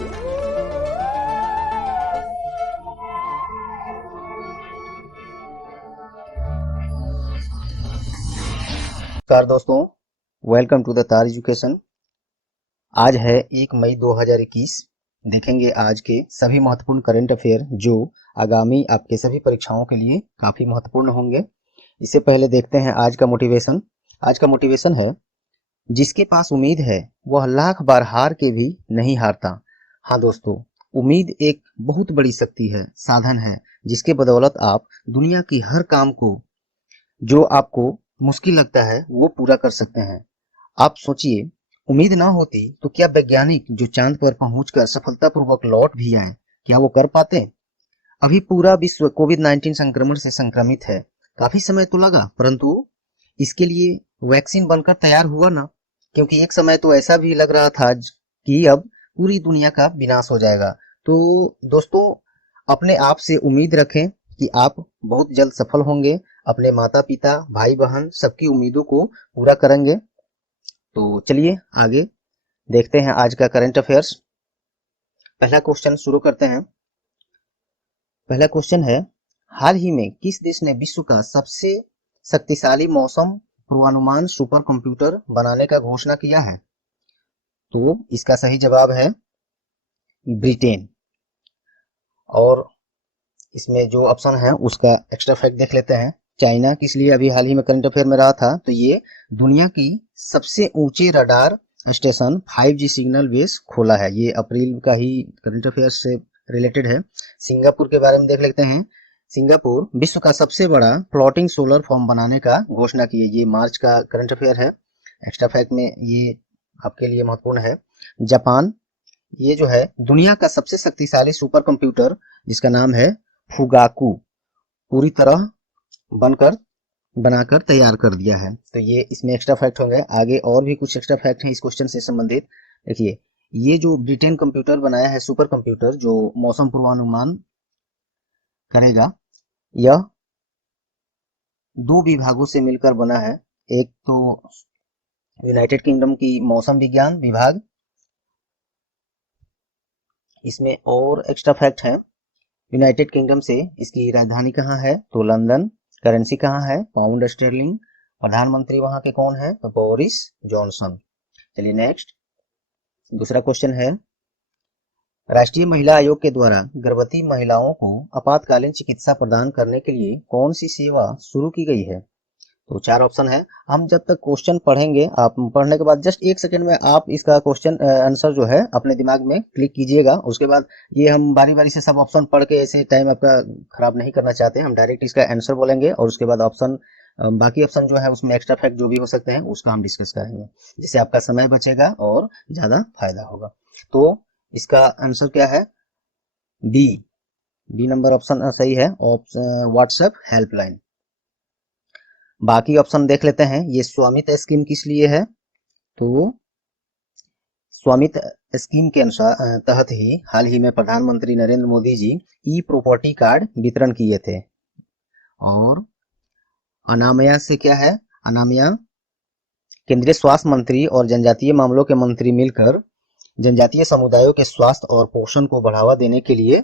नमस्कार दोस्तों, welcome to the तार एजुकेशन। आज है 1 मई 2021। देखेंगे आज के सभी महत्वपूर्ण करंट अफेयर जो आगामी आपके सभी परीक्षाओं के लिए काफी महत्वपूर्ण होंगे। इससे पहले देखते हैं आज का मोटिवेशन। आज का मोटिवेशन है, जिसके पास उम्मीद है वह लाख बार हार के भी नहीं हारता। हाँ दोस्तों, उम्मीद एक बहुत बड़ी शक्ति है, साधन है, जिसके बदौलत आप दुनिया की हर काम को जो आपको मुश्किल लगता है वो पूरा कर सकते हैं। आप सोचिए, उम्मीद ना होती तो क्या वैज्ञानिक जो चांद पर पहुंचकर सफलतापूर्वक लौट भी आए, क्या वो कर पाते? अभी पूरा विश्व कोविड-19 संक्रमण से संक्रमित है। काफी समय तो लगा, परंतु इसके लिए वैक्सीन बनकर तैयार हुआ ना। क्योंकि एक समय तो ऐसा भी लग रहा था कि अब पूरी दुनिया का विनाश हो जाएगा। तो दोस्तों, अपने आप से उम्मीद रखें कि आप बहुत जल्द सफल होंगे, अपने माता पिता भाई बहन सबकी उम्मीदों को पूरा करेंगे। तो चलिए आगे देखते हैं आज का करंट अफेयर्स। पहला क्वेश्चन शुरू करते हैं। पहला क्वेश्चन है, हाल ही में किस देश ने विश्व का सबसे शक्तिशाली मौसम पूर्वानुमान सुपर कंप्यूटर बनाने का घोषणा किया है? तो इसका सही जवाब है ब्रिटेन। और इसमें जो ऑप्शन है उसका एक्स्ट्रा फैक्ट देख लेते हैं। चाइना किस लिए अभी हाल ही में करंट अफेयर में रहा था, तो ये दुनिया की सबसे ऊंचे radar station 5G signal base खोला है। ये अप्रैल का ही करंट अफेयर से रिलेटेड है। सिंगापुर के बारे में देख लेते हैं। सिंगापुर विश्व का सबसे बड़ा फ्लोटिंग सोलर फॉर्म बनाने का घोषणा की है। ये मार्च का करंट अफेयर है। एक्स्ट्रा फैक्ट में ये आपके लिए महत्वपूर्ण है। जापान, ये जो है दुनिया का सबसे शक्तिशाली सुपर कंप्यूटर जिसका नाम है फुगाकू, पूरी तरह बनकर बनाकर तैयार कर दिया है। तो ये इसमें एक्स्ट्रा फैक्ट होंगे। आगे और भी कुछ एक्स्ट्रा फैक्ट हैं इस क्वेश्चन से संबंधित। देखिए, ये जो ब्रिटेन कंप्यूटर बनाया है, सुपर कंप्यूटर जो मौसम पूर्वानुमान करेगा, यह दो विभागों से मिलकर बना है। एक तो यूनाइटेड किंगडम की मौसम विज्ञान विभाग, इसमें और एक्स्ट्रा फैक्ट है। यूनाइटेड किंगडम से इसकी राजधानी कहाँ है, तो लंदन। करेंसी कहाँ है, पाउंड स्टर्लिंग। प्रधानमंत्री वहां के कौन है, तो बोरिस जॉनसन। चलिए नेक्स्ट, दूसरा क्वेश्चन है, राष्ट्रीय महिला आयोग के द्वारा गर्भवती महिलाओं को आपातकालीन चिकित्सा प्रदान करने के लिए कौन सी सेवा शुरू की गई है? तो चार ऑप्शन है। हम जब तक क्वेश्चन पढ़ेंगे, आप पढ़ने के बाद जस्ट 1 सेकंड में आप इसका क्वेश्चन आंसर जो है अपने दिमाग में क्लिक कीजिएगा। उसके बाद ये हम बारी बारी से सब ऑप्शन पढ़ के ऐसे टाइम आपका खराब नहीं करना चाहते हैं। हम डायरेक्ट इसका आंसर बोलेंगे और उसके बाद ऑप्शन बाकी ऑप्शन जो है उसमें एक्स्ट्रा फैक्ट जो भी हो सकते हैं उसका हम डिस्कस करेंगे, जिससे आपका समय बचेगा और ज्यादा फायदा होगा। तो इसका आंसर क्या है, बी। बी नंबर ऑप्शन सही है, व्हाट्सएप हेल्पलाइन। बाकी ऑप्शन देख लेते हैं। ये स्वामित्व स्कीम किस लिए है, तो स्वामित्व स्कीम के अनुसार तहत ही हाल ही में प्रधानमंत्री नरेंद्र मोदी जी ई प्रॉपर्टी कार्ड वितरण किए थे। और अनामया से क्या है, अनामया केंद्रीय स्वास्थ्य मंत्री और जनजातीय मामलों के मंत्री मिलकर जनजातीय समुदायों के स्वास्थ्य और पोषण को बढ़ावा देने के लिए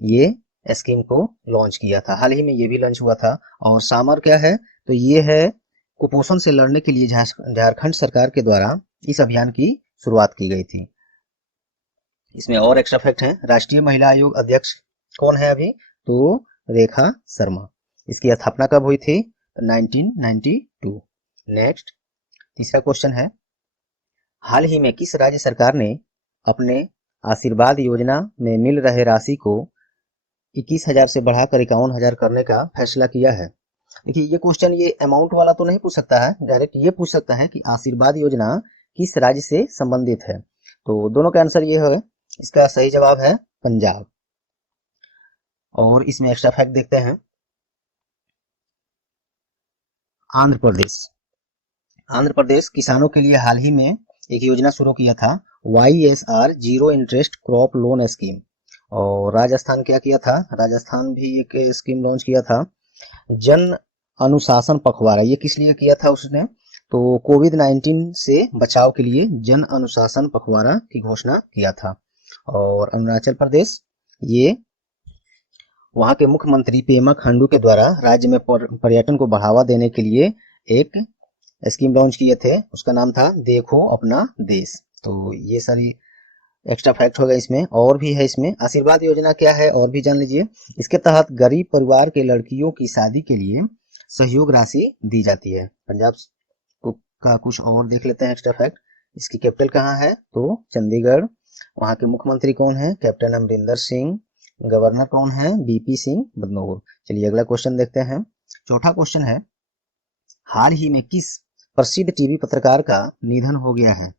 ये स्कीम को लॉन्च किया था। हाल ही में ये भी लॉन्च हुआ था। और सामर क्या है, तो ये है कुपोषण से लड़ने के लिए झारखंड सरकार के द्वारा इस अभियान की शुरुआत की गई थी। इसमें और एक्स्ट्रा फैक्ट है। राष्ट्रीय महिला आयोग अध्यक्ष कौन है अभी, तो रेखा शर्मा। इसकी स्थापना कब हुई थी, 1992। नेक्स्ट, तीसरा क्वेश्चन है, हाल ही में किस राज्य सरकार ने अपने आशीर्वाद योजना में मिल रहे राशि को 21,000 से बढ़ाकर 51,000 करने का फैसला किया है? देखिए, ये क्वेश्चन ये अमाउंट वाला तो नहीं पूछ सकता है, डायरेक्ट ये पूछ सकता है कि आशीर्वाद योजना किस राज्य से संबंधित है। तो दोनों का आंसर ये है, इसका सही जवाब है पंजाब। और इसमें एक्स्ट्रा फैक्ट देखते हैं। आंध्र प्रदेश, आंध्र प्रदेश किसानों के लिए हाल ही में एक योजना शुरू किया था, YSR zero interest crop loan scheme. और राजस्थान क्या किया था, राजस्थान भी एक स्कीम लॉन्च किया था, जन अनुशासन पखवाड़ा। ये किस लिए किया था उसने, तो कोविड-19 से बचाव के लिए जन अनुशासन पखवाड़ा की घोषणा किया था। और अरुणाचल प्रदेश, ये वहाँ के मुख्यमंत्री पेमा खांडू के द्वारा राज्य में पर्यटन को बढ़ावा देने के लिए एक स्कीम लॉन्च किए थे, उसका नाम था देखो अपना देश। तो ये सारी एक्स्ट्रा फैक्ट होगा इसमें। और भी है इसमें, आशीर्वाद योजना क्या है और भी जान लीजिए। इसके तहत गरीब परिवार के लड़कियों की शादी के लिए सहयोग राशि दी जाती है। पंजाब का कुछ और देख लेते हैं एक्स्ट्रा फैक्ट। इसकी कैपिटल कहाँ है, तो चंडीगढ़। वहाँ के मुख्यमंत्री कौन है, कैप्टन अमरिंदर सिंह। गवर्नर कौन है, बीपी सिंह बदनोर। चलिए अगला क्वेश्चन देखते हैं। चौथा क्वेश्चन है, हाल ही में किस प्रसिद्ध टीवी पत्रकार का निधन हो गया है।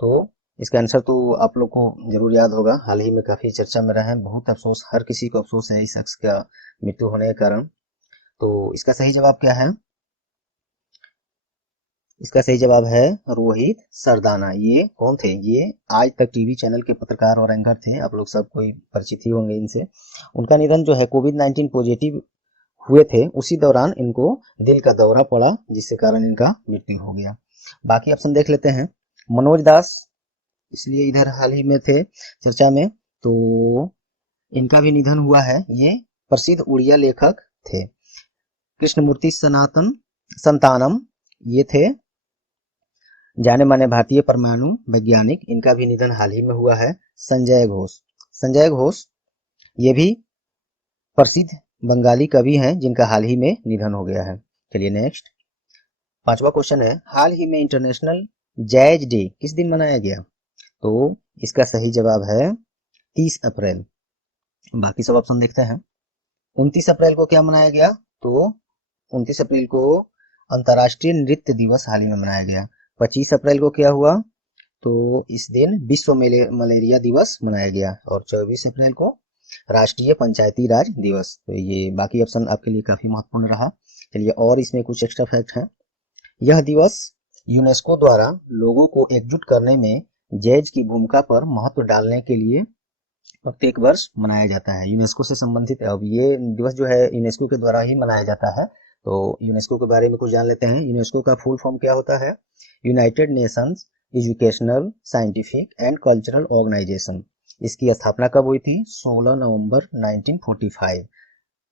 तो इसका आंसर तो आप लोग को जरूर याद होगा, हाल ही में काफी चर्चा में रहे हैं। बहुत अफसोस, हर किसी को अफसोस है इस शख्स का मृत्यु होने के कारण। तो इसका सही जवाब क्या है, इसका सही जवाब है रोहित सरदाना। ये कौन थे, ये आज तक टीवी चैनल के पत्रकार और एंकर थे, आप लोग सब कोई परिचित ही होंगे इनसे। उनका निधन जो है कोविड-19 पॉजिटिव हुए थे, उसी दौरान इनको दिल का दौरा पड़ा, जिसके कारण इनका मृत्यु हो गया। बाकी ऑप्शन देख लेते हैं। मनोज दास, इसलिए इधर हाल ही में थे चर्चा में, तो इनका भी निधन हुआ है। ये प्रसिद्ध उड़िया लेखक थे। कृष्णमूर्ति संतानम, ये थे जाने माने भारतीय परमाणु वैज्ञानिक, इनका भी निधन हाल ही में हुआ है। संजय घोष ये भी प्रसिद्ध बंगाली कवि हैं, जिनका हाल ही में निधन हो गया है। चलिए नेक्स्ट, पांचवा क्वेश्चन है, हाल ही में इंटरनेशनल जैज डे किस दिन मनाया गया। तो इसका सही जवाब है 30 अप्रैल। बाकी सब ऑप्शन देखते हैं। 29 अप्रैल को क्या मनाया गया, तो 29 अप्रैल को अंतर्राष्ट्रीय नृत्य दिवस हाल ही में मनाया गया। 25 अप्रैल को क्या हुआ, तो इस दिन विश्व मलेरिया दिवस मनाया गया। और 24 अप्रैल को राष्ट्रीय पंचायती राज दिवस। तो ये बाकी ऑप्शन आपके लिए काफी महत्वपूर्ण रहा। चलिए और इसमें कुछ एक्स्ट्रा फैक्ट है। यह दिवस यूनेस्को द्वारा लोगों को एकजुट करने में जैज की भूमिका पर महत्व डालने के लिए प्रत्येक वर्ष मनाया जाता है। यूनेस्को से संबंधित अब ये दिवस जो है यूनेस्को के द्वारा ही मनाया जाता है। तो यूनेस्को के बारे में कुछ जान लेते हैं। यूनेस्को का फुल फॉर्म क्या होता है, United Nations Educational, Scientific and Cultural Organization. इसकी स्थापना कब हुई थी, 16 नवंबर 1945।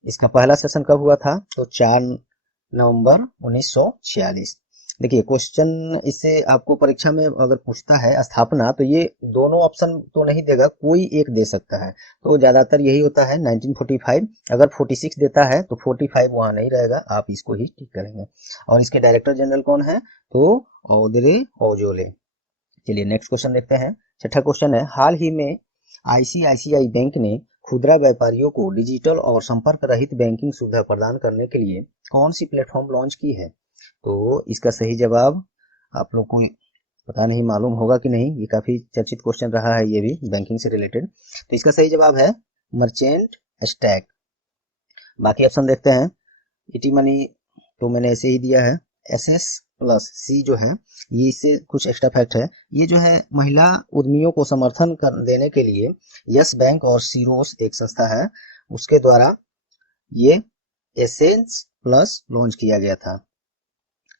इसका पहला सेशन कब हुआ था, तो 4 नवंबर 1946। देखिए क्वेश्चन इससे आपको परीक्षा में अगर पूछता है स्थापना, तो ये दोनों ऑप्शन तो नहीं देगा, कोई एक दे सकता है। तो ज्यादातर यही होता है 1945। अगर 46 देता है तो 45 वहां नहीं रहेगा, आप इसको ही टिक करेंगे। और इसके डायरेक्टर जनरल कौन है, तो ऑद्रे ऑजोले। चलिए नेक्स्ट क्वेश्चन देखते हैं। छठा क्वेश्चन है, हाल ही में आईसीआईसीआई बैंक ने खुदरा व्यापारियों को डिजिटल और संपर्क रहित बैंकिंग सुविधा प्रदान करने के लिए कौन सी प्लेटफॉर्म लॉन्च की है। तो इसका सही जवाब आप लोग को पता नहीं मालूम होगा कि नहीं, ये काफी चर्चित क्वेश्चन रहा है, ये भी बैंकिंग से रिलेटेड। तो इसका सही जवाब है मर्चेंट स्टैक। बाकी ऑप्शन देखते हैं। इटी मनी तो मैंने ऐसे ही दिया है। एसएस प्लस सी जो है, ये इससे कुछ एक्स्ट्रा फैक्ट है। ये जो है महिला उद्यमियों को समर्थन देने के लिए यस बैंक और सीरोस एक संस्था है, उसके द्वारा ये एसेंस प्लस लॉन्च किया गया था।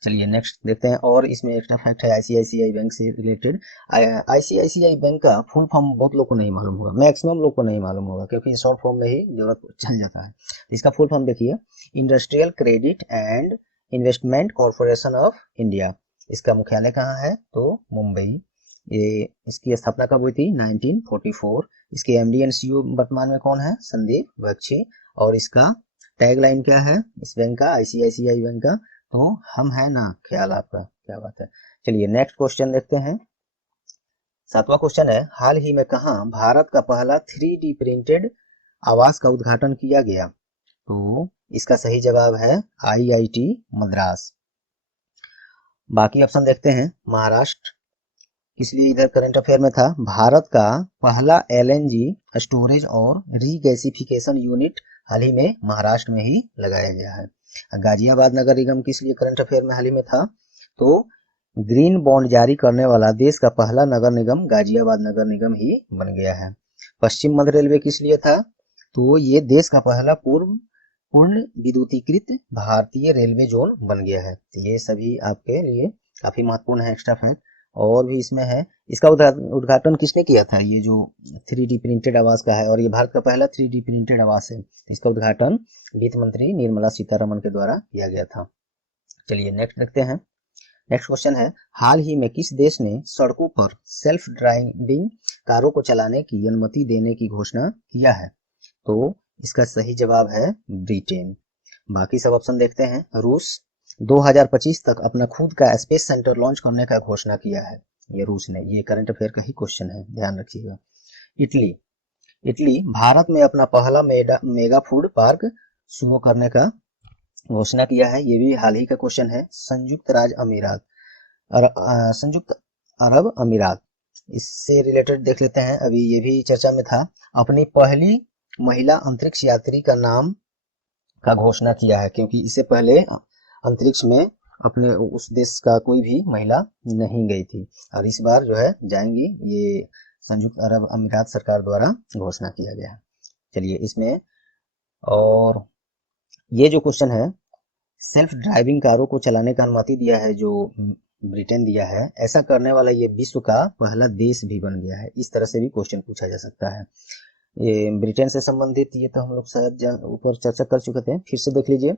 चलिए नेक्स्ट देखते हैं। और इसमें एक्स्ट्रा फैक्ट है आईसीआईसीआई बैंक से रिलेटेड। आईसीआईसीआई बैंक का फुल फॉर्म बहुत लोग को नहीं मालूम होगा, मैक्सिमम लोग को नहीं मालूम होगा, क्योंकि शॉर्ट फॉर्म में ही जरूरत चल जाता है। इसका फुल फॉर्म देखिए, industrial credit and investment corporation of India. इसका मुख्यालय कहाँ है, तो मुंबई। ये इसकी स्थापना कब हुई थी, 1944। इसके एमडी एंड सीईओ वर्तमान में कौन है, संदीप बख्शी। और इसका टैगलाइन क्या है इस बैंक का, आईसीआईसीआई बैंक का, तो हम है ना ख्याल आपका। क्या बात है। चलिए नेक्स्ट क्वेश्चन देखते हैं। सातवां क्वेश्चन है, हाल ही में कहां भारत का पहला 3D प्रिंटेड आवास का उद्घाटन किया गया। तो इसका सही जवाब है आईआईटी मद्रास। बाकी ऑप्शन देखते हैं। महाराष्ट्र, इसलिए इधर करंट अफेयर में था, भारत का पहला एलएनजी स्टोरेज और रीगैसिफिकेशन यूनिट हाल ही में महाराष्ट्र में ही लगाया गया है। गाजियाबाद नगर निगम किस लिए करंट अफेयर में हाल ही में था, तो ग्रीन बॉन्ड जारी करने वाला देश का पहला नगर निगम गाजियाबाद नगर निगम ही बन गया है। पश्चिम मध्य रेलवे किस लिए था, तो ये देश का पहला पूर्ण विद्युतीकृत भारतीय रेलवे जोन बन गया है। ये सभी आपके लिए काफी महत्वपूर्ण है एक्स्ट्रा फैक्ट। और भी इसमें है, इसका उद्घाटन किसने किया था? ये जो 3D प्रिंटेड आवास का है, और ये भारत का पहला 3D प्रिंटेड आवास है। इसका उद्घाटन वित्त मंत्री निर्मला सीतारमण के द्वारा किया गया था। चलिए नेक्स्ट देखते हैं। नेक्स्ट क्वेश्चन है, हाल ही में किस देश ने सड़कों पर सेल्फ ड्राइविंग कारों को चलाने की अनुमति देने की घोषणा किया है? तो इसका सही जवाब है ब्रिटेन। बाकी सब ऑप्शन देखते हैं। रूस 2025 तक अपना खुद का स्पेस सेंटर लॉन्च करने का घोषणा किया है, ये रूस ने। ये करंट अफेयर का ही क्वेश्चन है, ध्यान रखिएगा। इटली इटली भारत में अपना पहला मेगा फूड पार्क शुरू करने का घोषणा किया है, ये भी हाल ही का क्वेश्चन है। संयुक्त अरब अमीरात, इससे रिलेटेड देख लेते हैं। अभी ये भी चर्चा में था। अपनी पहली महिला अंतरिक्ष यात्री का नाम का घोषणा किया है, क्योंकि इससे पहले अंतरिक्ष में अपने उस देश का कोई भी महिला नहीं गई थी, और इस बार जो है जाएंगी। ये संयुक्त अरब अमीरात सरकार द्वारा घोषणा किया गया है। चलिए इसमें, और ये जो क्वेश्चन है, सेल्फ ड्राइविंग कारों को चलाने का अनुमति दिया है जो ब्रिटेन दिया है, ऐसा करने वाला ये विश्व का पहला देश भी बन गया है। इस तरह से भी क्वेश्चन पूछा जा सकता है। ये ब्रिटेन से संबंधित, ये तो हम लोग शायद ऊपर चर्चा कर चुके थे, फिर से देख लीजिए।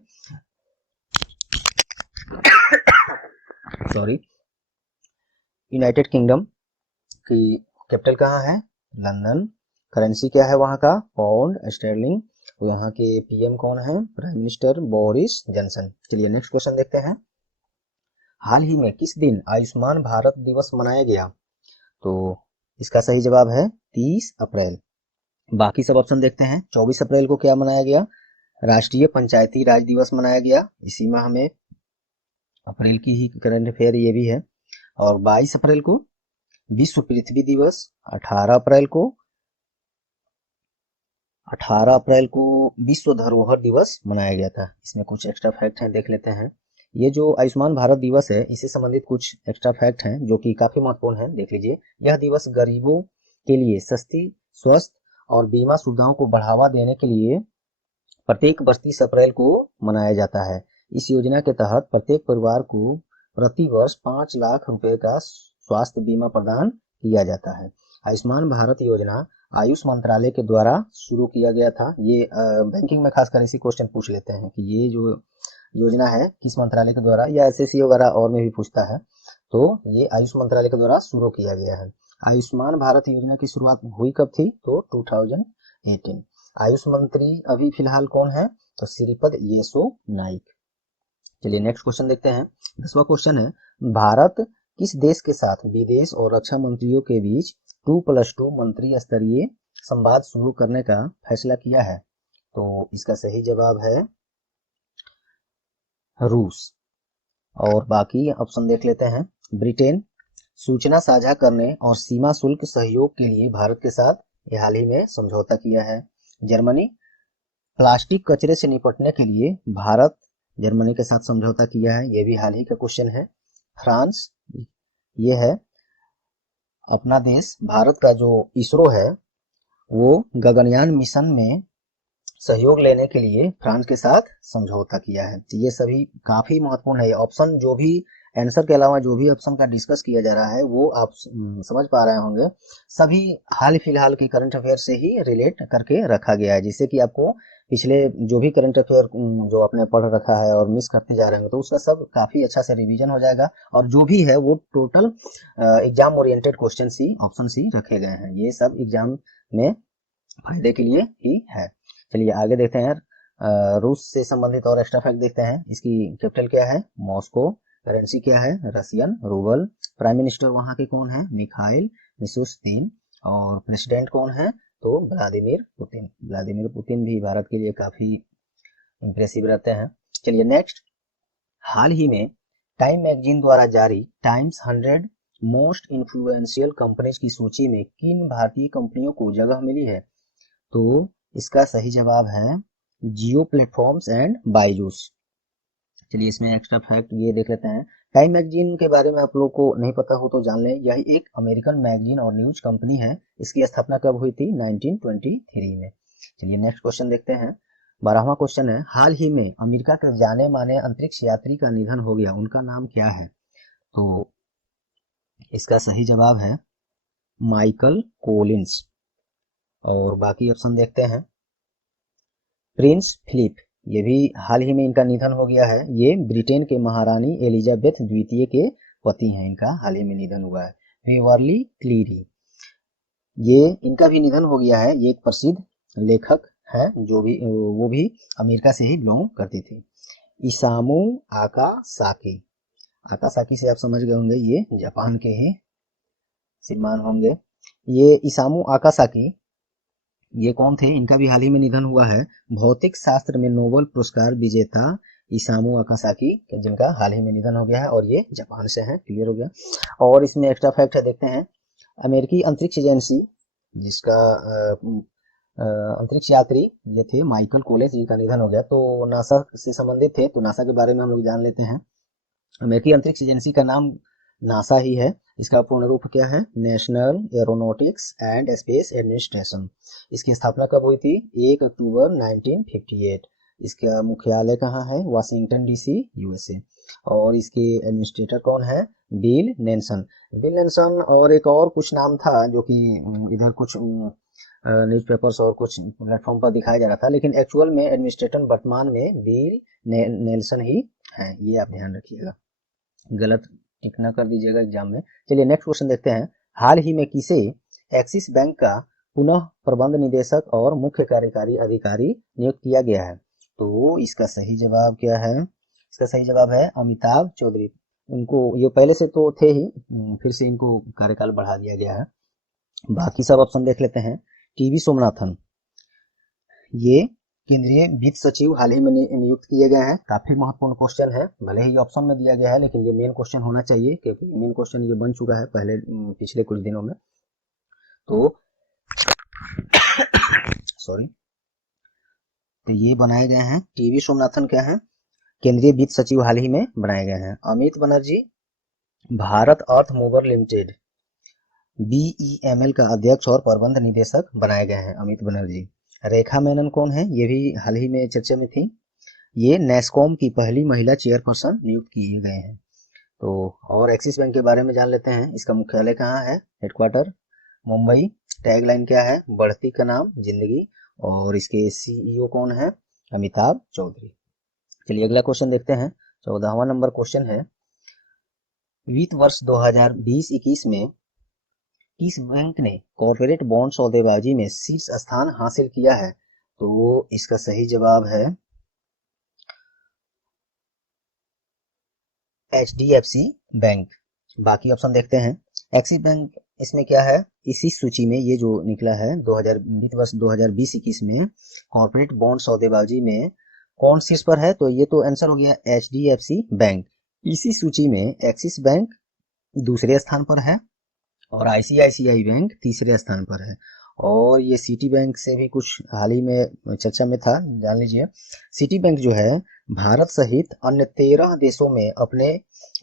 सॉरी। यूनाइटेड किंगडम की कैपिटल कहाँ है? लंदन। करेंसी क्या है वहाँ का? Pound sterling. यहाँ के पीएम कौन है? Prime minister Boris Johnson. चलिए नेक्स्ट क्वेश्चन देखते हैं। हाल ही में किस दिन आयुष्मान भारत दिवस मनाया गया? तो इसका सही जवाब है 30 अप्रैल। बाकी सब ऑप्शन देखते हैं। 24 अप्रैल को क्या मनाया गया? राष्ट्रीय पंचायती राज दिवस मनाया गया इसी माह में, अप्रैल की ही करंट अफेयर ये भी है। और 22 अप्रैल को विश्व पृथ्वी दिवस, 18 अप्रैल को विश्व धरोहर दिवस मनाया गया था। इसमें कुछ एक्स्ट्रा फैक्ट हैं, देख लेते हैं। ये जो आयुष्मान भारत दिवस है, इससे संबंधित कुछ एक्स्ट्रा फैक्ट हैं जो कि काफी महत्वपूर्ण है, देख लीजिए। यह दिवस गरीबों के लिए सस्ती, स्वस्थ और बीमा सुविधाओं को बढ़ावा देने के लिए प्रत्येक वर्ष 30 अप्रैल को मनाया जाता है। इस योजना के तहत प्रत्येक परिवार को प्रति वर्ष 5 लाख रुपए का स्वास्थ्य बीमा प्रदान किया जाता है। आयुष्मान भारत योजना आयुष मंत्रालय के द्वारा शुरू किया गया था। ये बैंकिंग में खासकर इसी क्वेश्चन पूछ लेते हैं कि ये जो योजना है किस मंत्रालय के द्वारा, या एसएससी वगैरह और में भी पूछता है। तो ये आयुष मंत्रालय के द्वारा शुरू किया गया है। आयुष्मान भारत योजना की शुरुआत हुई कब थी? तो 2018। आयुष मंत्री अभी फिलहाल कौन है? तो श्रीपद येसो नाइक। चलिए नेक्स्ट क्वेश्चन देखते हैं। 10वां क्वेश्चन है, भारत किस देश के साथ विदेश और रक्षा मंत्रियों के बीच 2+2 मंत्री स्तरीय संवाद शुरू करने का फैसला किया है? तो इसका सही जवाब है रूस। और बाकी ऑप्शन देख लेते हैं। ब्रिटेन सूचना साझा करने और सीमा शुल्क सहयोग के लिए भारत के साथ हाल ही में समझौता किया है। जर्मनी प्लास्टिक कचरे से निपटने के लिए भारत जर्मनी के साथ समझौता किया है, ये भी हाल ही का क्वेश्चन है। फ्रांस, ये है अपना देश, भारत का जो इसरो है वो गगनयान मिशन में सहयोग लेने के लिए फ्रांस के साथ समझौता किया है। तो ये सभी काफी महत्वपूर्ण है। ऑप्शन जो भी आंसर के अलावा जो भी ऑप्शन का डिस्कस किया जा रहा है वो आप समझ पा रहे होंगे, सभी हाल फिलहाल के करंट अफेयर से ही रिलेट करके रखा गया है, जिससे कि आपको पिछले जो भी करंट अफेयर जो आपने पढ़ रखा है और मिस करते जा रहे हैं तो उसका सब काफी अच्छा से रिवीजन हो जाएगा। और जो भी है वो टोटल एग्जाम ओरिएंटेड क्वेश्चन ही ऑप्शन ही रखे गए हैं। ये सब एग्जाम में फायदे के लिए ही है। चलिए आगे देखते हैं। रूस से संबंधित और एक्स्ट्रा फैक्ट देखते हैं। इसकी कैपिटल क्या है? मॉस्को। करेंसी क्या है? Russian rouble. प्राइम मिनिस्टर वहां के कौन है? Mikhail Mishustin. और प्रेसिडेंट कौन है? तो व्लादिमीर पुतिन। व्लादिमीर पुतिन भी भारत के लिए काफी इंप्रेसिव रहते हैं। चलिए नेक्स्ट। हाल ही में टाइम मैगजीन द्वारा जारी टाइम्स 100 मोस्ट इन्फ्लुएंशियल कंपनीज की सूची में किन भारतीय कंपनियों को जगह मिली है? तो इसका सही जवाब है जियो प्लेटफॉर्म्स एंड बायजूस। चलिए इसमें एक्स्ट्रा फैक्ट ये देख लेते हैं। टाइम मैगजीन के बारे में आप लोग को नहीं पता हो तो जान लें, यह एक अमेरिकन मैगजीन और न्यूज कंपनी है। इसकी स्थापना कब हुई थी? 1923 में। चलिए नेक्स्ट क्वेश्चन देखते हैं। 12वां क्वेश्चन है, हाल ही में अमेरिका के जाने माने अंतरिक्ष यात्री का निधन हो गया, उनका नाम क्या है? तो इसका सही जवाब है माइकल कोलिंस। और बाकी ऑप्शन देखते हैं। प्रिंस फिलिप, ये भी हाल ही में इनका निधन हो गया है। ये ब्रिटेन के महारानी एलिजाबेथ द्वितीय के पति हैं, इनका हाल ही में निधन हुआ है। बेवर्ली क्लीरी, ये इनका भी निधन हो गया है। ये एक प्रसिद्ध लेखक है, जो भी वो भी अमेरिका से ही बिलोंग करती थी। इसामु आकासाकी, आकासाकी से आप समझ गए होंगे, ये जापान के ही श्रीमान होंगे। ये इसामु आकासाकी, ये कौन थे? इनका भी हाल ही में निधन हुआ है। भौतिक शास्त्र में नोबेल पुरस्कार विजेता इसामु आकासाकी, जिनका हाल ही में निधन हो गया है, और ये जापान से हैं। क्लियर हो गया। और इसमें एक्स्ट्रा फैक्ट है, देखते हैं। अमेरिकी अंतरिक्ष एजेंसी, जिसका अंतरिक्ष यात्री ये थे माइकल कोलिंस, जिनका निधन हो गया। तो नासा से संबंधित थे, तो नासा के बारे में हम लोग जान लेते हैं। अमेरिकी अंतरिक्ष एजेंसी का नाम नासा ही है। इसका पूर्ण रूप क्या है? National aeronautics and space administration. इसकी स्थापना कब हुई थी? 1 अक्टूबर 1958। इसका मुख्यालय कहाँ है? Washington DC, USA. और इसके एडमिनिस्ट्रेटर कौन है? Bill Nelson. बिल नेल्सन और एक और कुछ नाम था, जो कि इधर कुछ न्यूज़पेपर्स और कुछ प्लेटफॉर्म पर दिखाया जा रहा था, लेकिन एक्चुअल में एडमिनिस्ट्रेटर वर्तमान में बिल नेल्सन ही है। ये आप ध्यान रखिएगा, गलत टिक ना कर दीजिएगा एग्जाम में। चलिए नेक्स्ट क्वेश्चन देखते हैं। हाल ही में किसे एक्सिस बैंक का पुनः प्रबंध निदेशक और मुख्य कार्यकारी अधिकारी नियुक्त किया गया है? तो इसका सही जवाब क्या है? इसका सही जवाब है अमिताभ चौधरी। उनको, ये पहले से तो थे ही, फिर से इनको कार्यकाल बढ़ा दिया गया है। बाकी सब ऑप्शन देख लेते हैं। टीवी सोमनाथन, ये केंद्रीय वित्त सचिव हाल ही में नियुक्त किए गए हैं। काफी महत्वपूर्ण क्वेश्चन है, भले ही ऑप्शन में दिया गया है, लेकिन ये मेन क्वेश्चन होना चाहिए, क्योंकि मेन क्वेश्चन ये बन चुका है पहले पिछले कुछ दिनों में। तो सॉरी, तो ये बनाए गए हैं। टीवी सोमनाथन क्या है? केंद्रीय वित्त सचिव हाल ही में बनाए गए हैं। अमित बनर्जी भारत अर्थ मूवर लिमिटेड BEML का अध्यक्ष और प्रबंध निदेशक बनाए गए हैं, अमित बनर्जी। रेखा मेनन कौन है? ये भी हाल ही में चर्चा में थी। ये नेस्कॉम की पहली महिला चेयरपर्सन नियुक्त किए गए हैं। तो और एक्सिस बैंक के बारे में जान लेते हैं। इसका मुख्यालय कहाँ है? हेडक्वार्टर मुंबई। टैगलाइन क्या है? बढ़ती का नाम जिंदगी। और इसके CEO कौन है? अमिताभ चौधरी। चलिए अगला क्वेश्चन देखते हैं। 14वां नंबर क्वेश्चन है, वित्त वर्ष 2020-21 में किस बैंक ने कॉर्पोरेट बॉन्ड सौदेबाजी में शीर्ष स्थान हासिल किया है? तो इसका सही जवाब है HDFC बैंक। बाकी ऑप्शन देखते हैं। एक्सिस बैंक इसमें क्या है? इसी सूची में ये जो निकला है 2020 वर्ष 2020-21 में कॉर्पोरेट बॉन्ड सौदेबाजी में कौन शीर्ष पर है? तो ये तो आंसर हो गया HDFC बैंक। इसी सूची में एक्सिस बैंक दूसरे स्थान पर है और ICICI बैंक तीसरे स्थान पर है। और ये सिटी बैंक से भी कुछ हाल ही में चर्चा में था, जान लीजिए। सिटी बैंक जो है भारत सहित अन्य 13 देशों में अपने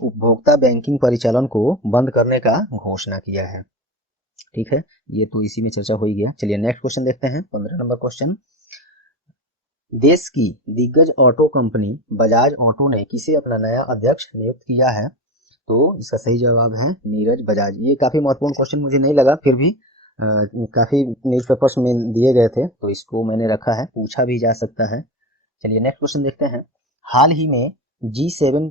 उपभोक्ता बैंकिंग परिचालन को बंद करने का घोषणा किया है। ठीक है, ये तो इसी में चर्चा हो ही गया। चलिए नेक्स्ट क्वेश्चन देखते हैं। 15 नंबर क्वेश्चन, देश की दिग्गज ऑटो कंपनी बजाज ऑटो ने किसे अपना नया अध्यक्ष नियुक्त किया है? तो इसका सही जवाब है नीरज बजाज। ये काफी महत्वपूर्ण क्वेश्चन मुझे नहीं लगा, फिर भी काफी न्यूज़पेपर्स में दिए गए थे, तो इसको मैंने रखा है, पूछा भी जा सकता है। चलिए नेक्स्ट क्वेश्चन देखते हैं। हाल ही में G7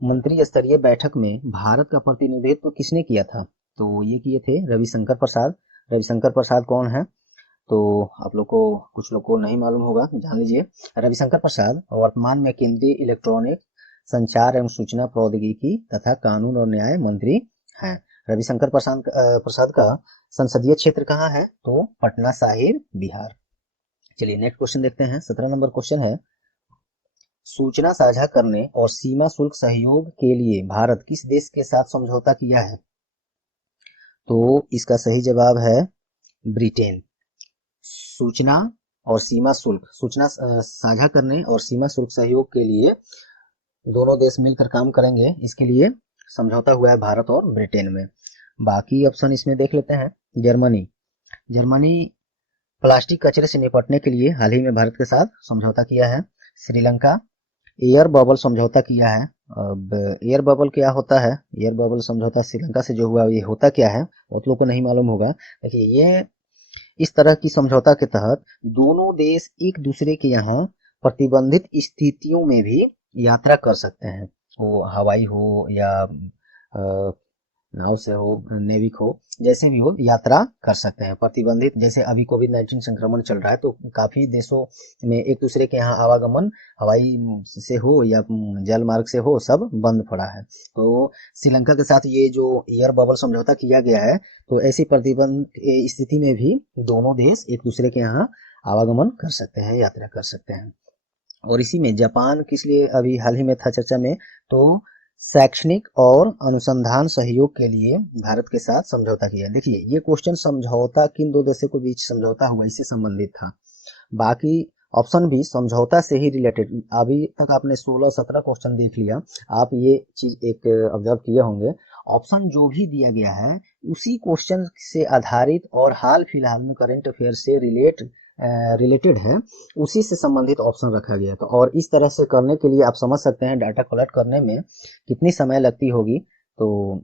मंत्री स्तरीय बैठक में भारत का प्रतिनिधित्व किसने किया था? तो ये किए थे रविशंकर प्रसाद। रविशंकर प्रसाद कौन है? तो आप लोग को, कुछ लोग को नहीं मालूम होगा, जान लीजिए। रविशंकर प्रसाद वर्तमान में केंद्रीय इलेक्ट्रॉनिक संचार एवं सूचना प्रौद्योगिकी तथा कानून और न्याय मंत्री हैं। रविशंकर प्रसाद का संसदीय क्षेत्र कहाँ है? तो पटना साहिब, बिहार। चलिए नेक्स्ट क्वेश्चन देखते हैं। 17 नंबर क्वेश्चन है, सूचना साझा करने और सीमा शुल्क सहयोग के लिए भारत किस देश के साथ समझौता किया है? तो इसका सही जवाब है ब्रिटेन। सूचना और सीमा शुल्क, सूचना साझा करने और सीमा शुल्क सहयोग के लिए दोनों देश मिलकर काम करेंगे, इसके लिए समझौता हुआ है भारत और ब्रिटेन में। बाकी ऑप्शन इसमें देख लेते हैं। जर्मनी, जर्मनी प्लास्टिक कचरे से निपटने के लिए हाल ही में भारत के साथ समझौता किया है। श्रीलंका एयर बबल समझौता किया है अब एयर बबल क्या होता है, एयर बबल समझौता श्रीलंका से जो हुआ ये होता क्या है बहुत लोग को नहीं मालूम होगा। देखिए ये इस तरह की समझौता के तहत दोनों देश एक दूसरे के यहाँ प्रतिबंधित स्थितियों में भी यात्रा कर सकते हैं, वो हवाई हो या नाव से हो, नेविक हो, जैसे भी हो यात्रा कर सकते हैं प्रतिबंधित। जैसे अभी कोविड-19 संक्रमण चल रहा है तो काफी देशों में एक दूसरे के यहाँ आवागमन हवाई से हो या जल मार्ग से हो सब बंद पड़ा है। तो श्रीलंका के साथ ये जो एयर बबल समझौता किया गया है तो ऐसी प्रतिबंध स्थिति में भी दोनों देश एक दूसरे के यहाँ आवागमन कर सकते हैं, यात्रा कर सकते हैं। और इसी में जापान किस लिए अभी हाल ही में था चर्चा में, तो शैक्षणिक और अनुसंधान सहयोग के लिए भारत के साथ समझौता किया। देखिए ये क्वेश्चन समझौता किन दो देशों के बीच समझौता हुआ इससे संबंधित था, बाकी ऑप्शन भी समझौता से ही रिलेटेड। अभी तक आपने 16-17 क्वेश्चन देख लिया, आप ये चीज एक ऑब्जर्व किए होंगे, ऑप्शन जो भी दिया गया है उसी क्वेश्चन से आधारित और हाल फिलहाल में करंट अफेयर से रिलेटेड है, उसी से संबंधित ऑप्शन रखा गया था। और इस तरह से करने के लिए आप समझ सकते हैं डाटा कलेक्ट करने में कितनी समय लगती होगी, तो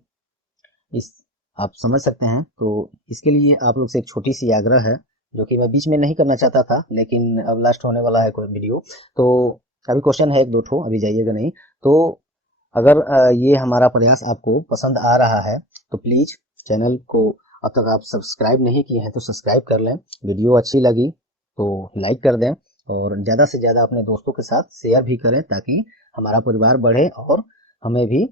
इस आप समझ सकते हैं। तो इसके लिए आप लोग से एक छोटी सी आग्रह है जो कि मैं बीच में नहीं करना चाहता था लेकिन अब लास्ट होने वाला है कोई वीडियो, तो अभी क्वेश्चन है एक दो ठो, अभी जाइएगा नहीं। तो अगर ये हमारा प्रयास आपको पसंद आ रहा है तो प्लीज चैनल को अब तक आप सब्सक्राइब नहीं किए हैं तो सब्सक्राइब कर लें, वीडियो अच्छी लगी तो लाइक कर दें और ज़्यादा से ज़्यादा अपने दोस्तों के साथ शेयर भी करें ताकि हमारा परिवार बढ़े और हमें भी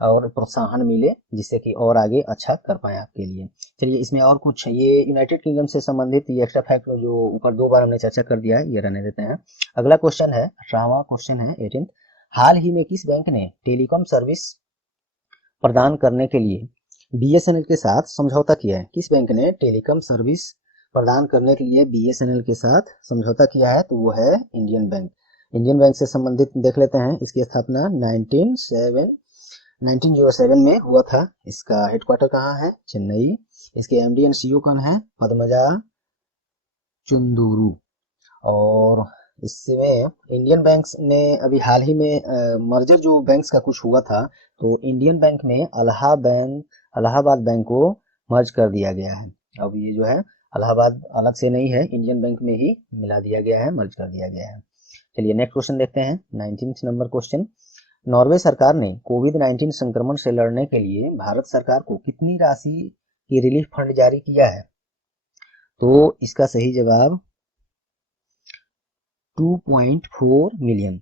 और प्रोत्साहन मिले जिससे कि और आगे अच्छा कर पाए आपके लिए। चलिए इसमें और कुछ ये यूनाइटेड किंगडम से संबंधित ये एक्स्ट्रा फैक्ट जो ऊपर 2 बार हमने चर्चा कर दिया है ये रहने देते हैं। अगला क्वेश्चन है 18वां क्वेश्चन है 18th, हाल ही में किस बैंक ने टेलीकॉम सर्विस प्रदान करने के लिए बीएसएनएल के साथ समझौता किया है? किस बैंक ने टेलीकॉम सर्विस प्रदान करने के लिए बीएसएनएल के साथ समझौता किया है? तो वो है इंडियन बैंक। इंडियन बैंक से संबंधित देख लेते हैं, इसकी स्थापना 1907 में हुआ था। इसका हेडक्वार्टर कहाँ है? चेन्नई। इसके एमडी एंड सीईओ कौन है? पद्मजा चुंदुरु। और इसमें इंडियन बैंक्स में अभी हाल ही में मर्जर जो बैंक्स का कुछ हुआ था तो इंडियन बैंक में इलाहाबाद बैंक को मर्ज कर दिया गया है। अब ये जो है इलाहाबाद अलग से नहीं है, इंडियन बैंक में ही मिला दिया गया है, मर्ज कर दिया गया है। चलिए नेक्स्ट क्वेश्चन देखते हैं 19th नंबर क्वेश्चन, नॉर्वे सरकार ने कोविड-19 संक्रमण से लड़ने के लिए भारत सरकार को कितनी राशि की रिलीफ फंड जारी किया है? तो इसका सही जवाब 2.4 मिलियन।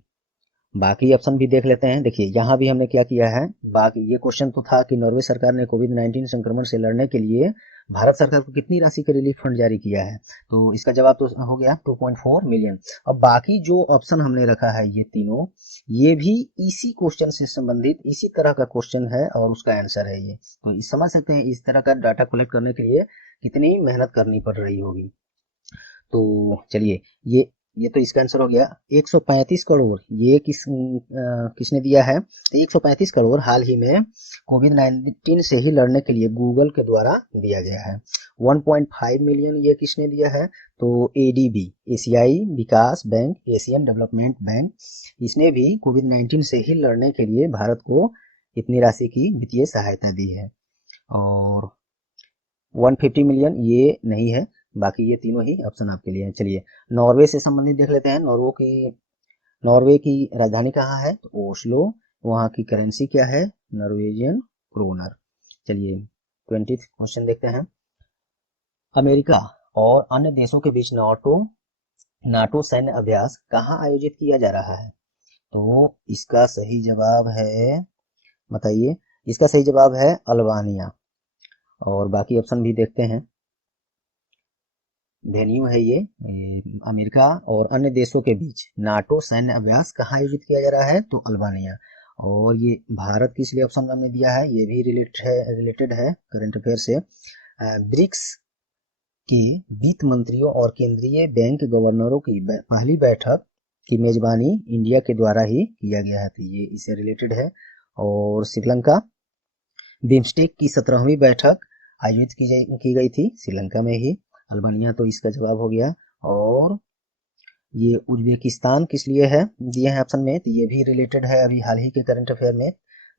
बाकी ऑप्शन भी देख लेते हैं। देखिए यहाँ भी हमने क्या किया है, बाकी ये क्वेश्चन तो था कि नॉर्वे सरकार ने कोविड-19 संक्रमण से लड़ने के लिए भारत सरकार को कितनी राशि का रिलीफ फंड जारी किया है, तो इसका जवाब तो हो गया 2.4 मिलियन। अब बाकी जो ऑप्शन हमने रखा है ये तीनों, ये भी इसी क्वेश्चन से संबंधित इसी तरह का क्वेश्चन है और उसका आंसर है ये। तो समझ सकते हैं इस तरह का डाटा कलेक्ट करने के लिए कितनी मेहनत करनी पड़ रही होगी। तो चलिए ये तो इसका आंसर हो गया 135 करोड़। ये किसने दिया है? तो 135 करोड़ हाल ही में कोविड-19 से ही लड़ने के लिए गूगल के द्वारा दिया गया है। 1.5 मिलियन ये किसने दिया है? तो एडीबी, एशियाई विकास बैंक, एशियन डेवलपमेंट बैंक, इसने भी कोविड-19 से ही लड़ने के लिए भारत को इतनी राशि की वित्तीय सहायता दी है। और 150 मिलियन ये नहीं है, बाकी ये तीनों ही ऑप्शन आपके लिए हैं। चलिए नॉर्वे से संबंधित देख लेते हैं। नॉर्वे की राजधानी कहाँ है? तो ओस्लो। वहाँ की करेंसी क्या है? Norwegian kroner. चलिए 20th क्वेश्चन देखते हैं, अमेरिका और अन्य देशों के बीच नाटो सैन्य अभ्यास कहाँ आयोजित किया जा रहा है? तो इसका सही जवाब है, बताइए। इसका सही जवाब है अल्बानिया। और बाकी ऑप्शन भी देखते हैं। वेन्यू है ये अमेरिका और अन्य देशों के बीच नाटो सैन्य अभ्यास कहाँ आयोजित किया जा रहा है? तो अल्बानिया। और ये भारत किस लिए ऑप्शन हमने दिया है, ये भी रिलेटेड है करंट अफेयर से। ब्रिक्स की वित्त मंत्रियों और केंद्रीय बैंक गवर्नरों की पहली बैठक की मेजबानी इंडिया के द्वारा ही किया गया है, तो ये इससे रिलेटेड है। और श्रीलंका बिम्स्टेक की 17वीं बैठक आयोजित की गई थी श्रीलंका में ही। अल्बानिया तो इसका जवाब हो गया। और ये उज्बेकिस्तान किस लिए है दिए हैं ऑप्शन में, तो ये भी रिलेटेड है अभी हाल ही के करंट अफेयर में।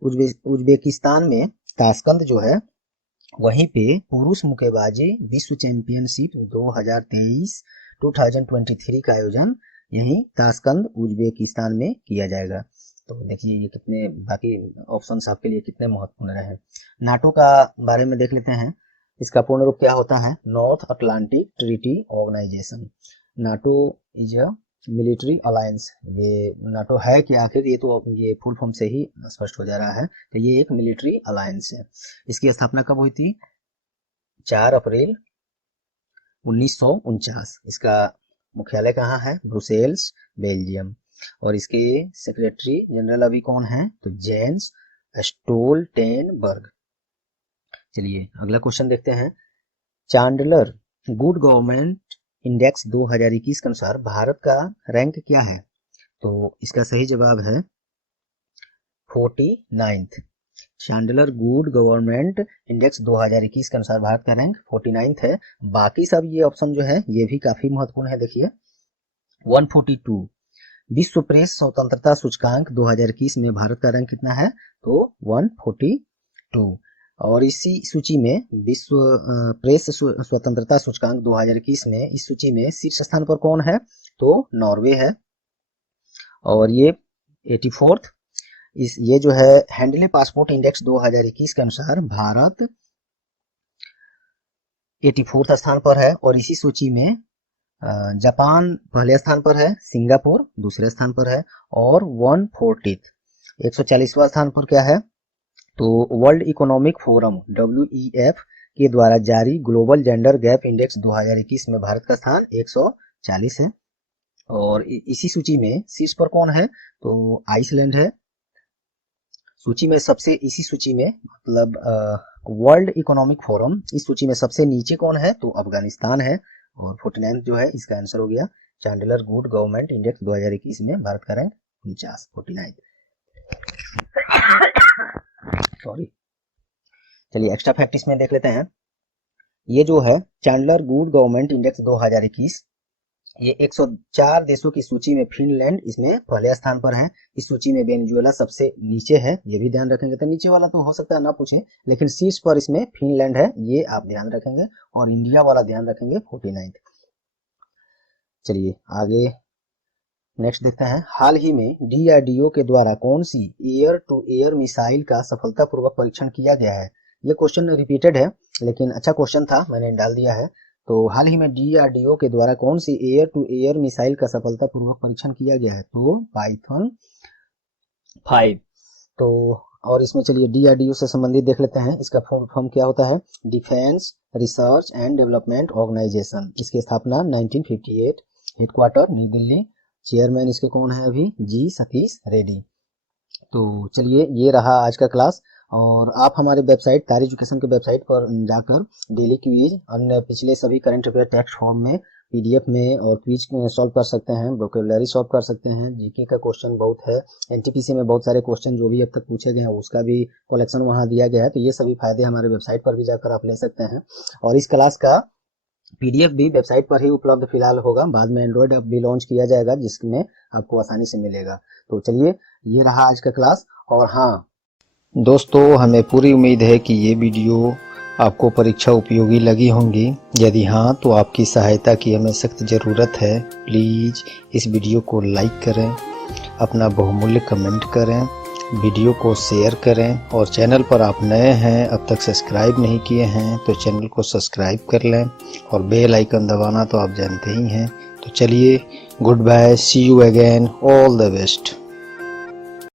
उज्बेकिस्तान में ताशकंद जो है वहीं पे पुरुष मुक्केबाजी विश्व चैंपियनशिप 2023 का आयोजन यहीं ताशकंद उज्बेकिस्तान में किया जाएगा। तो देखिए ये कितने बाकी ऑप्शंस आपके लिए कितने महत्वपूर्ण रहे। नाटो का बारे में देख लेते हैं। इसका पूर्ण रूप क्या होता है? North Atlantic Treaty Organization. NATO is a military alliance. ये नाटो है क्या आखिर? ये तो ये फुल फॉर्म से ही स्पष्ट हो जा रहा है। तो ये एक मिलिट्री अलायंस है। इसकी स्थापना कब हुई थी? 4 अप्रैल 1949। इसका मुख्यालय कहाँ है? Brussels, Belgium. और इसके सेक्रेटरी जनरल अभी कौन है? तो जेन्स स्टोल्टेनबर्ग। चलिए अगला क्वेश्चन देखते हैं। चांडलर गुड गवर्नमेंट इंडेक्स 2021 के अनुसार भारत का रैंक क्या है? तो इसका सही जवाब है 49th। Chandler good government index 2021 के अनुसार भारत का रैंक 49th है। बाकी सब ये ऑप्शन जो है ये भी काफी महत्वपूर्ण है। देखिए 142 विश्व प्रेस स्वतंत्रता सूचकांक 2021 में भारत का रैंक कितना है? तो 142। और इसी सूची में विश्व प्रेस स्वतंत्रता सूचकांक 2021 में इस सूची में शीर्ष स्थान पर कौन है? तो नॉर्वे है। और ये 84th। ये जो है हैंडले पासपोर्ट इंडेक्स 2021 के अनुसार भारत 84th स्थान पर है। और इसी सूची में जापान पहले स्थान पर है, सिंगापुर दूसरे स्थान पर है। और 140th 140वां स्थान पर क्या है? तो वर्ल्ड इकोनॉमिक फोरम WEF के द्वारा जारी ग्लोबल जेंडर गैप इंडेक्स 2021 में भारत का स्थान 140 है। और इसी सूची में शीर्ष पर कौन है? तो आइसलैंड है। सूची में सबसे इसी सूची में मतलब वर्ल्ड इकोनॉमिक फोरम इस सूची में सबसे नीचे कौन है? तो अफगानिस्तान है। और 49 जो है इसका आंसर हो गया। चांडलर गुड गवर्नमेंट इंडेक्स 2021 में भारत का रैंक 49। सॉरी। चलिए एक्स्ट्रा फैक्ट इसमें देख लेते हैं। ये जो है चांडलर गुड गवर्नमेंट इंडेक्स 2021 ये 104 देशों की सूची में फिनलैंड इसमें पहले स्थान पर है। इस सूची में वेनेजुएला सबसे नीचे है, ये भी ध्यान रखेंगे। तो नीचे वाला तो हो सकता है ना पूछे, लेकिन शीर्ष पर इसमें फिनलैंड है, ये आप ध्यान रखेंगे। और इंडिया वाला ध्यान रखेंगे 49। चलिए आगे नेक्स्ट देखते हैं। हाल ही में DRDO के द्वारा कौन सी एयर टू एयर मिसाइल का सफलतापूर्वक परीक्षण किया गया है? ये क्वेश्चन रिपीटेड है लेकिन अच्छा क्वेश्चन था, मैंने डाल दिया है। तो हाल ही में DRDO के द्वारा कौन सी एयर टू एयर मिसाइल का सफलतापूर्वक परीक्षण किया गया है? तो पाइथन 5। तो और इसमें चलिए DRDO से संबंधित देख लेते हैं। इसका फुल फॉर्म क्या होता है? Defence Research and Development Organisation. इसकी स्थापना 1958, हेडक्वार्टर न्यू दिल्ली। चेयरमैन इसके कौन है अभी? G सतीश रेड्डी। तो चलिए ये रहा आज का क्लास। और आप हमारे वेबसाइट तार एजुकेशन के वेबसाइट पर जाकर डेली क्विज, अन्य पिछले सभी करंट अफेयर टेक्स्ट फॉर्म में, PDF में और क्विज सॉल्व कर सकते हैं, वोकैबुलरी सॉल्व कर सकते हैं। जीके का क्वेश्चन बहुत है, NTPC में बहुत सारे क्वेश्चन जो भी अब तक पूछे गए हैं उसका भी कलेक्शन वहाँ दिया गया है। तो ये सभी फायदे हमारे वेबसाइट पर भी जाकर आप ले सकते हैं। और इस क्लास का PDF भी वेबसाइट पर ही उपलब्ध फिलहाल होगा, बाद में एंड्रॉयड ऐप भी लॉन्च किया जाएगा जिसमें आपको आसानी से मिलेगा। तो चलिए ये रहा आज का क्लास। और हाँ दोस्तों, हमें पूरी उम्मीद है कि ये वीडियो आपको परीक्षा उपयोगी लगी होंगी। यदि हाँ तो आपकी सहायता की हमें सख्त ज़रूरत है। प्लीज़ इस वीडियो को लाइक करें, अपना बहुमूल्य कमेंट करें, वीडियो को शेयर करें। और चैनल पर आप नए हैं, अब तक सब्सक्राइब नहीं किए हैं तो चैनल को सब्सक्राइब कर लें। और बेल आइकन दबाना तो आप जानते ही हैं। तो चलिए goodbye, see you again, all the best.